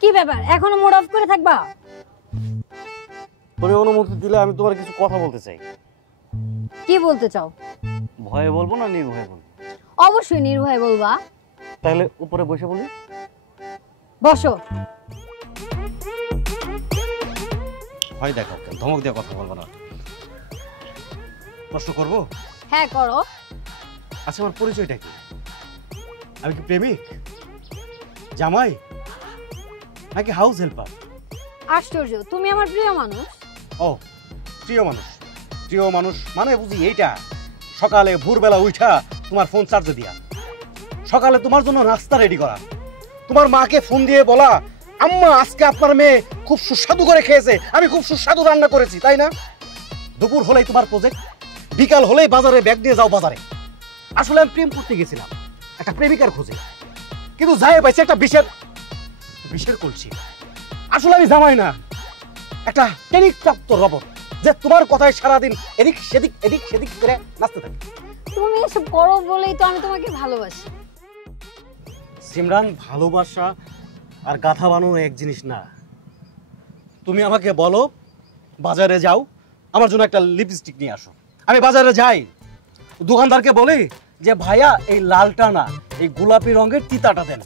কি ব্যাপার এখনো মুড অফ করে থাকবা? তুমি অনুমতি দিলে আমি তোমার কিছু কথা বলতে চাই। কি বলতে চাও? ভয়ে বলবো না নির্ভয়ে বলবো? অবশ্যই নির্ভয়ে বলবা। তাহলে উপরে বসে বলি। বসো। ভয় দেখাও কেন? ধমক দিয়ে কথা বলবো না। প্রশ্ন করবো? হ্যাঁ করো। আচ্ছা, আমার পরিচয়টা কি? আমি কি প্রেমিক, জামাই, নাকি হাউস হেল্পার? আশ্চর্য, তুমি আমার প্রিয় মানুষ। ও, প্রিয় মানুষ। প্রিয় মানুষ মানে বুঝি এইটা, সকালে ভোরবেলা উঠা তোমার ফোন চার্জে দিয়া, সকালে তোমার জন্য নাস্তা রেডি করা, তোমার মাকে ফোন দিয়ে বলা আম্মা আজকে আপনার মেয়ে খুব সুস্বাদু করে খেয়েছে, আমি খুব সুস্বাদু রান্না করেছি, তাই না? দুপুর হলেই তোমার প্রজেক্ট, বিকাল হলেই বাজারে ব্যাগ নিয়ে যাও বাজারে। আসলে আমি প্রেম করতে গেছিলাম একটা প্রেমিকার খোঁজে, কিন্তু যাই পাইছি একটা বিষের কলসি। আসলে আমি জামাই না, একটা ট্রেনিং প্রাপ্ত রবট যে তোমার কথায় সারাদিন এদিক সেদিক করে নাচতে থাকে। তুমি এসব করো বলেই তো আমি তোমাকে ভালোবাসি। সিমরান, ভালোবাসা আর গাথা বানানো এক জিনিস না। তুমি আমাকে বলো বাজারে যাও, আমার জন্য একটা লিপস্টিক নিয়ে আসো। আমি বাজারে যাই, দোকানদারকে বলি যে ভাইয়া এই লালটা না, এই গোলাপি রঙের তিতাটা দেন।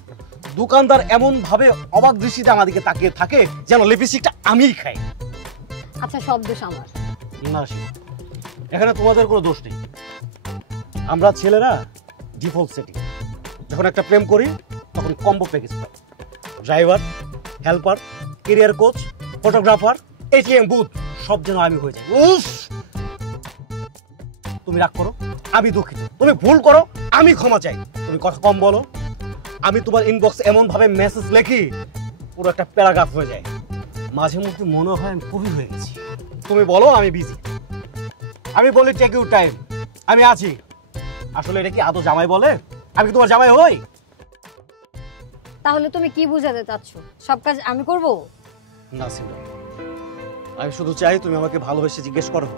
দোকানদার এমন ভাবে অবাক দৃষ্টিতে আমাদেরকে তাকিয়ে থাকে যেন লিপস্টিকটা আমিই খাই। আচ্ছা, সব দোষ আমার না, এখানে তোমাদের কোনো দোষ নেই। আমরা ছেলেরা ডিফল্ট সেটিং, যখন একটা প্রেম করি তখন কম্বো প্যাকেজ পাই। Driver, helper, career coach, photographer, ATM booth সব যেন আমি হয়ে যাই। উফ! তুমি রাগ করো, আমি দুঃখিত। তুমি ভুল করো, আমি ক্ষমা চাই। তুমি কথা কম বলো, আমি তোমার ইনবক্স এমন ভাবে মেসেজ লেখি পুরো একটা প্যারাগ্রাফ হয়ে যায়। মাঝে মধ্যে মনে হয় আমি কবি হয়ে গেছি। তুমি বলো আমি বিজি, আমি বলি টেক ইউর টাইম, আমি আছি। আসলে এটা কি আদৌ জামাই বলে? আমি কি তোমার জামাই হই? তাহলে তুমি কি বুঝাতে চাচ্ছ? সব কাজ আমি করব? না সিমরান, আমি শুধু চাই তুমি আমাকে ভালোবেসে জিজ্ঞেস করো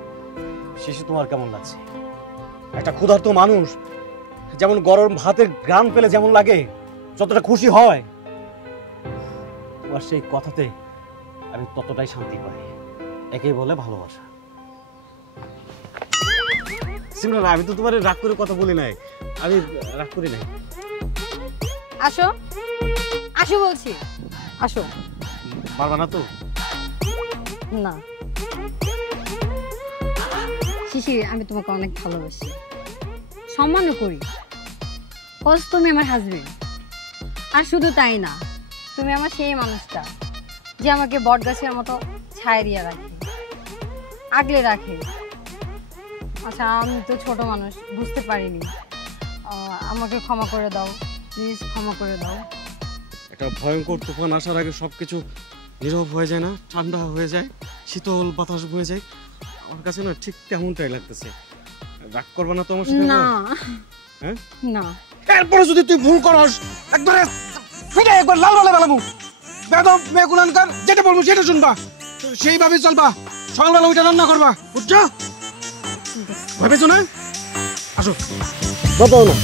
শেষে তোমার কেমন লাগছে। একটা ক্ষুধার্ত মানুষ যেমন গরম ভাতের ঘ্রাণ পেলে যেমন লাগে, যতটা খুশি হয়, তোমার সেই কথাতে আমি ততটাই শান্তি পাই। একেই বলে ভালোবাসা। সিমরান, আমি তো তোমার রাগ করে কথা বলি নাই, আমি রাগ করি নাই। আসো, আসো বলছি, আসো। পারবা না তো? না শিশির, আমি তোমাকে অনেক ভালোবাসি, সম্মানও করি, কজ তুমি আমার হাজবেন্ড। আর শুধু তাই না, তুমি আমার সেই মানুষটা যে আমাকে বটগাছের মতো ছায়া দিয়ে রাখে, আগলে রাখে। আচ্ছা, আমি তো ছোট মানুষ, বুঝতে পারিনি, আমাকে ক্ষমা করে দাও প্লিজ, ক্ষমা করে দাও। একটা ভয়ঙ্কর তুফান আসার আগে সবকিছু নীরব হয়ে যায় না, ঠান্ডা হয়ে যায়, শীতল বাতাস বয়ে যায়। আমার কাছে না ঠিক তেমনটাই লাগতেছে। রাগ করবে না তো আমার সাথে? না হ্যাঁ না, এরপরে যদি তুই ভুল করস একবারে ফিরে একবার লাল লাল বেলামু। বেদব মেগুলানকার যেটা বলবো সেটা শুনবা, সেইভাবে চলবা। সকালবেলা ওইটা রান্না করবা, বুঝছো? ভেবেছো না? আসো, বাবা না।